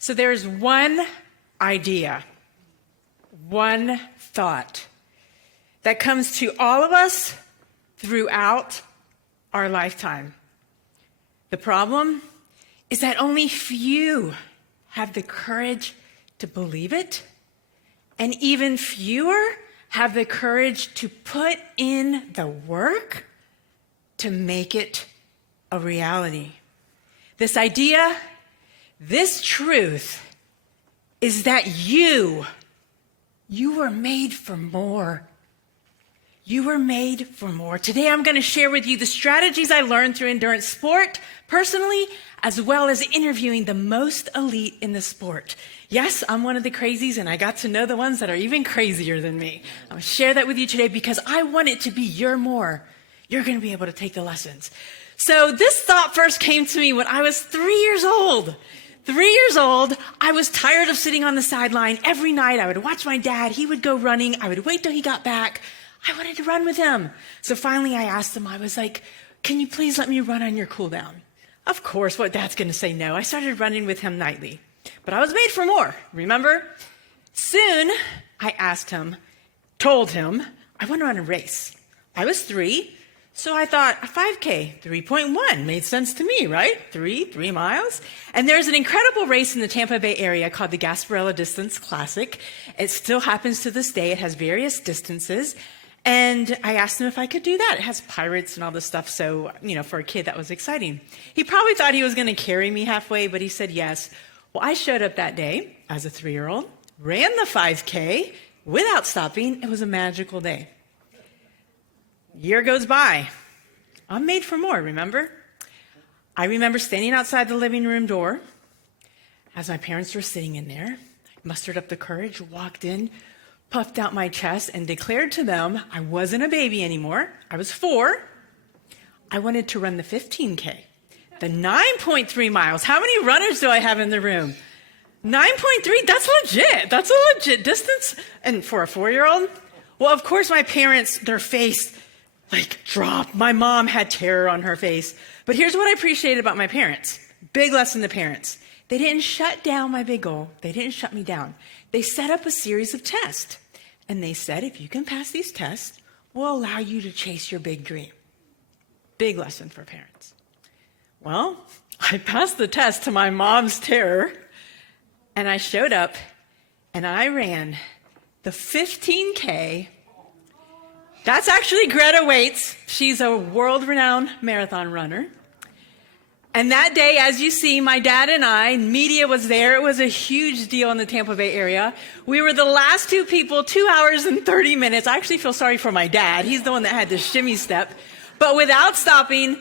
So there's one idea, one thought that comes to all of us throughout our lifetime. The problem is that only few have the courage to believe it, and even fewer have the courage to put in the work to make it a reality. This idea, this truth, is that you were made for more. You were made for more. Today I'm going to share with you the strategies I learned through endurance sport, personally, as well as interviewing the most elite in the sport. Yes, I'm one of the crazies, and I got to know the ones that are even crazier than me. I'm going to share that with you today because I want it to be your more. You're going to be able to take the lessons. So this thought first came to me when I was 3 years old. 3 years old, I was tired of sitting on the sideline. Every night I would watch my dad. He would go running. I would wait till he got back. I wanted to run with him. So finally I asked him, I was like, can you please let me run on your cool down? Of course, what dad's going to say no. I started running with him nightly. But I was made for more, remember? Soon, I asked him, told him, I want to run a race. I was 3, so I thought a 5K, 3.1 made sense to me, right? 3 miles. And there's an incredible race in the Tampa Bay area called the Gasparilla Distance Classic. It still happens to this day. It has various distances. And I asked him if I could do that. It has pirates and all this stuff, so, for a kid, that was exciting. He probably thought he was going to carry me halfway, but he said yes. Well, I showed up that day as a 3-year-old, ran the 5K without stopping. It was a magical day. Year goes by. I'm made for more, remember? I remember standing outside the living room door as my parents were sitting in there. I mustered up the courage, walked in, puffed out my chest, and declared to them I wasn't a baby anymore. I was 4. I wanted to run the 15K, the 9.3 miles. How many runners do I have in the room? 9.3, that's legit. That's a legit distance. And for a 4-year-old? Well, of course, my parents, their face dropped. My mom had terror on her face. But here's what I appreciate about my parents. Big lesson to parents. They didn't shut down my big goal. They didn't shut me down. They set up a series of tests. And they said, if you can pass these tests, we'll allow you to chase your big dream. Big lesson for parents. Well, I passed the test to my mom's terror. And I showed up and I ran the 15K. That's actually Greta Waits. She's a world-renowned marathon runner. And that day, as you see, my dad and I, media was there. It was a huge deal in the Tampa Bay area. We were the last 2 people, 2 hours and 30 minutes. I actually feel sorry for my dad. He's the one that had the shimmy step. But without stopping,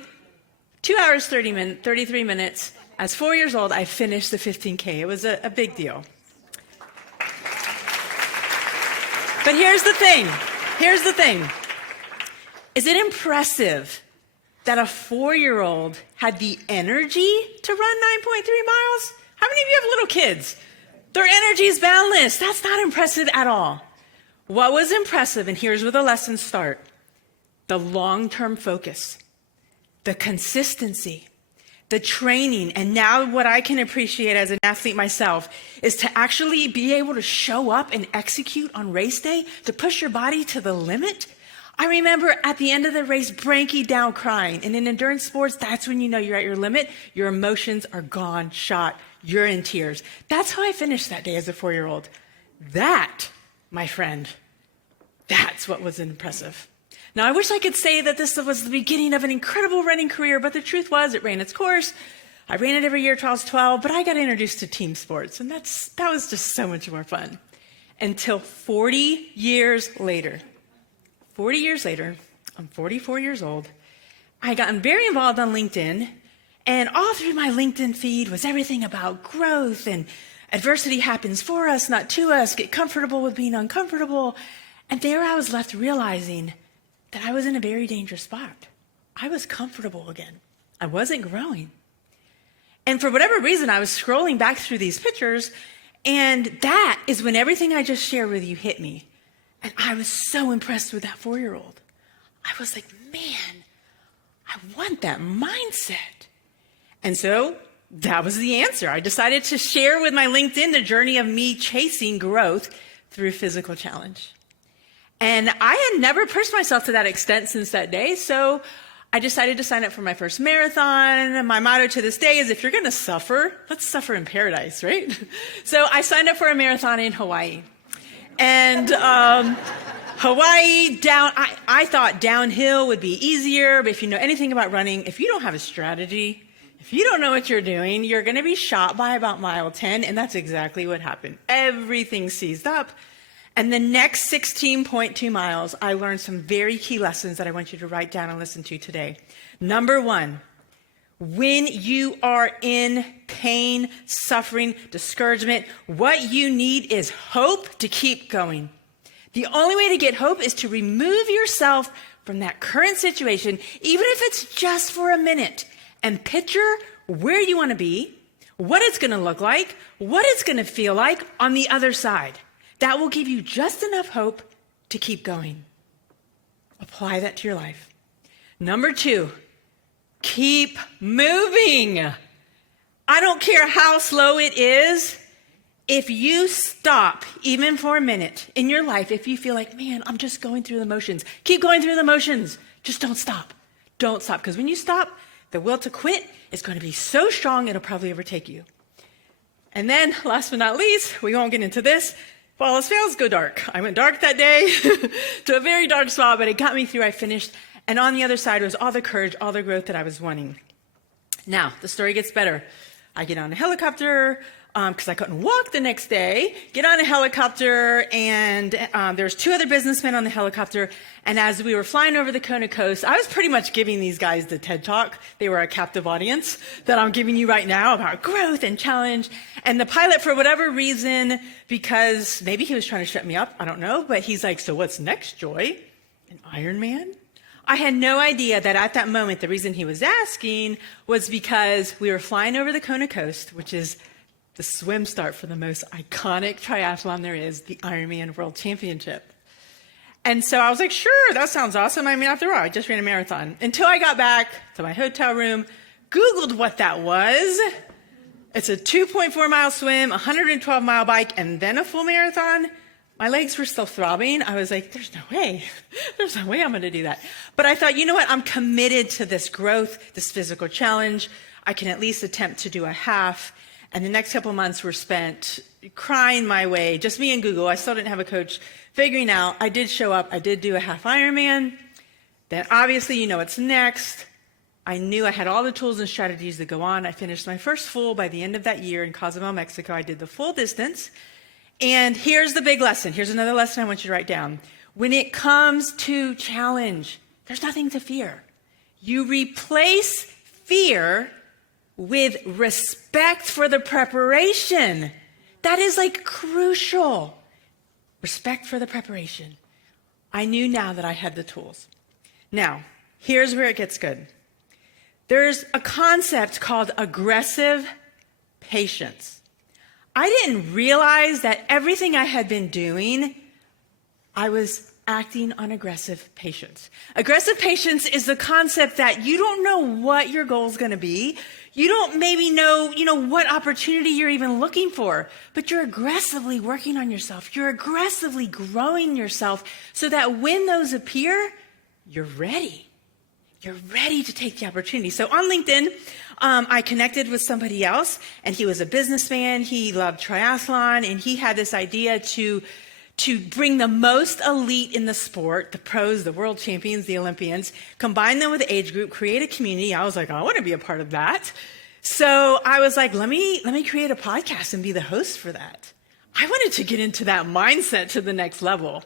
2 hours, 33 minutes. As 4 years old, I finished the 15K. It was a big deal. But here's the thing. Is it impressive that a 4-year-old had the energy to run 9.3 miles? How many of you have little kids? Their energy is boundless. That's not impressive at all. What was impressive, and here's where the lessons start, the long-term focus, the consistency, the training, and now what I can appreciate as an athlete myself is to actually be able to show up and execute on race day, to push your body to the limit. I remember at the end of the race, breaking down crying. And in endurance sports, that's when you know you're at your limit. Your emotions are gone, shot. You're in tears. That's how I finished that day as a 4-year-old. That, my friend, that's what was impressive. Now, I wish I could say that this was the beginning of an incredible running career, but the truth was it ran its course. I ran it every year till I was 12, but I got introduced to team sports, and that was just so much more fun. Until 40 years later. 40 years later, I'm 44 years old. I got very involved on LinkedIn, and all through my LinkedIn feed was everything about growth and adversity happens for us, not to us, get comfortable with being uncomfortable. And there I was left realizing that I was in a very dangerous spot. I was comfortable again. I wasn't growing. And for whatever reason, I was scrolling back through these pictures, and that is when everything I just shared with you hit me. And I was so impressed with that 4-year-old. I was like, man, I want that mindset. And so that was the answer. I decided to share with my LinkedIn the journey of me chasing growth through physical challenge. And I had never pushed myself to that extent since that day, so I decided to sign up for my first marathon. My motto to this day is, if you're going to suffer, let's suffer in paradise, right? So I signed up for a marathon in Hawaii. And Hawaii, I thought downhill would be easier, but if you know anything about running, if you don't have a strategy, if you don't know what you're doing, you're going to be shot by about mile 10, and that's exactly what happened. Everything seized up. And the next 16.2 miles, I learned some very key lessons that I want you to write down and listen to today. Number one, when you are in pain, suffering, discouragement, what you need is hope to keep going. The only way to get hope is to remove yourself from that current situation, even if it's just for a minute, and picture where you want to be, what it's going to look like, what it's going to feel like on the other side. That will give you just enough hope to keep going. Apply that to your life. Number two, keep moving. I don't care how slow it is. If you stop, even for a minute in your life, if you feel like, man, I'm just going through the motions, keep going through the motions. Just don't stop. Don't stop. Because when you stop, the will to quit is going to be so strong, it'll probably overtake you. And then, last but not least, we won't get into this, if all else fails, go dark. I went dark that day to a very dark spot, but it got me through. I finished. And on the other side was all the courage, all the growth that I was wanting. Now, the story gets better. I get on a helicopter because I couldn't walk the next day. Get on a helicopter, and there's 2 other businessmen on the helicopter. And as we were flying over the Kona coast, I was pretty much giving these guys the TED Talk. They were a captive audience that I'm giving you right now about growth and challenge. And the pilot, for whatever reason, because maybe he was trying to shut me up, I don't know, but he's like, so what's next, Joy? An Ironman? I had no idea that at that moment, the reason he was asking was because we were flying over the Kona coast, which is the swim start for the most iconic triathlon there is, the Ironman World Championship. And so I was like, sure, that sounds awesome. I mean, after all, I just ran a marathon. Until I got back to my hotel room, Googled what that was. It's a 2.4 mile swim, 112 mile bike, and then a full marathon. My legs were still throbbing. I was like, there's no way. There's no way I'm going to do that. But I thought, you know what? I'm committed to this growth, this physical challenge. I can at least attempt to do a half. And the next couple of months were spent crying my way, just me and Google. I still didn't have a coach, figuring out. I did show up. I did do a half Ironman. Then obviously, you know what's next. I knew I had all the tools and strategies that go on. I finished my first full by the end of that year in Cozumel, Mexico. I did the full distance. And here's the big lesson. Here's another lesson I want you to write down. When it comes to challenge, there's nothing to fear. You replace fear with respect for the preparation. That is like crucial. Respect for the preparation. I knew now that I had the tools. Now, here's where it gets good. There's a concept called aggressive patience. I didn't realize that everything I had been doing, I was acting on aggressive patience. Aggressive patience is the concept that you don't know what your goal is going to be. You don't maybe know, what opportunity you're even looking for, but you're aggressively working on yourself. You're aggressively growing yourself so that when those appear, you're ready. You're ready to take the opportunity. So on LinkedIn, I connected with somebody else, and he was a businessman. He loved triathlon, and he had this idea to bring the most elite in the sport, the pros, the world champions, the Olympians, combine them with the age group, create a community. I was like, I want to be a part of that. So I was like, let me create a podcast and be the host for that. I wanted to get into that mindset to the next level.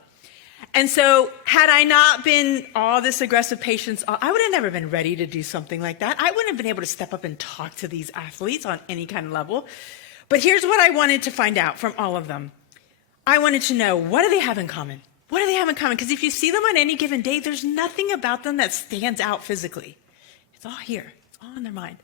And so had I not been all this aggressive patience, I would have never been ready to do something like that. I wouldn't have been able to step up and talk to these athletes on any kind of level. But here's what I wanted to find out from all of them. I wanted to know, what do they have in common? What do they have in common? Because if you see them on any given day, there's nothing about them that stands out physically. It's all here. It's all in their mind.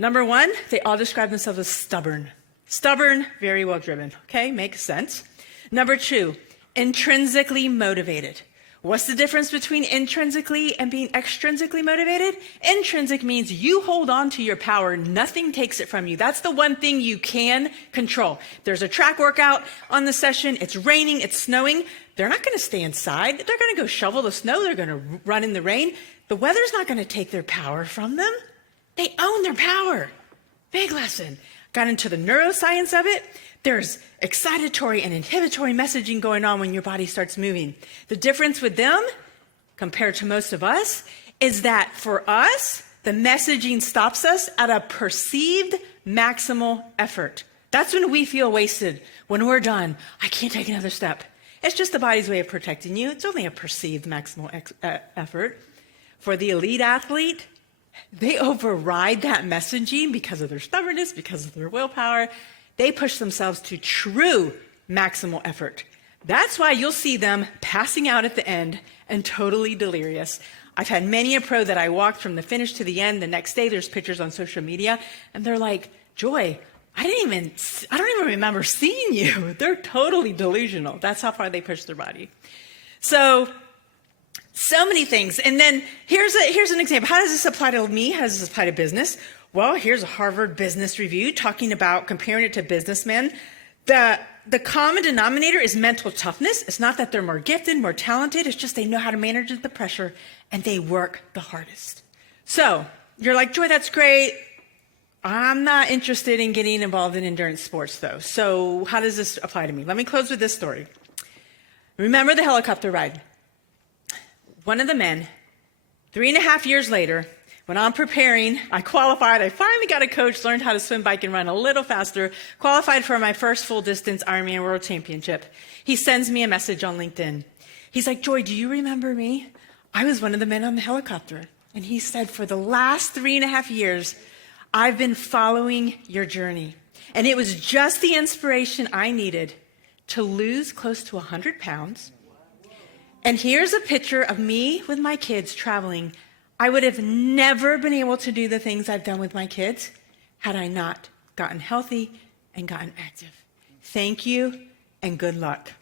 Number one, they all describe themselves as stubborn. Stubborn, very well driven. Okay, makes sense. Number two, intrinsically motivated. What's the difference between intrinsically and being extrinsically motivated? Intrinsic means you hold on to your power. Nothing takes it from you. That's the one thing you can control. There's a track workout on the session. It's raining. It's snowing. They're not going to stay inside. They're going to go shovel the snow. They're going to run in the rain. The weather's not going to take their power from them. They own their power. Big lesson. Got into the neuroscience of it. There's excitatory and inhibitory messaging going on when your body starts moving. The difference with them, compared to most of us, is that for us, the messaging stops us at a perceived maximal effort. That's when we feel wasted. When we're done, I can't take another step. It's just the body's way of protecting you. It's only a perceived maximal effort. For the elite athlete, they override that messaging because of their stubbornness, because of their willpower. They push themselves to true maximal effort. That's why you'll see them passing out at the end and totally delirious. I've had many a pro that I walked from the finish to the end. The next day, there's pictures on social media, and they're like, Joy, I don't even remember seeing you. They're totally delusional. That's how far they push their body. So many things. And then here's an example. How does this apply to me? How does this apply to business? Well, here's a Harvard Business Review talking about comparing it to businessmen. The common denominator is mental toughness. It's not that they're more gifted, more talented. It's just they know how to manage the pressure and they work the hardest. So you're like, Joy, that's great. I'm not interested in getting involved in endurance sports, though. So how does this apply to me? Let me close with this story. Remember the helicopter ride? One of the men, 3.5 years later, when I'm preparing, I qualified. I finally got a coach, learned how to swim, bike, and run a little faster, qualified for my first full-distance Ironman World Championship. He sends me a message on LinkedIn. He's like, Joy, do you remember me? I was one of the men on the helicopter. And he said, for the last 3.5 years, I've been following your journey. And it was just the inspiration I needed to lose close to 100 pounds. And here's a picture of me with my kids traveling. I would have never been able to do the things I've done with my kids had I not gotten healthy and gotten active. Thank you and good luck.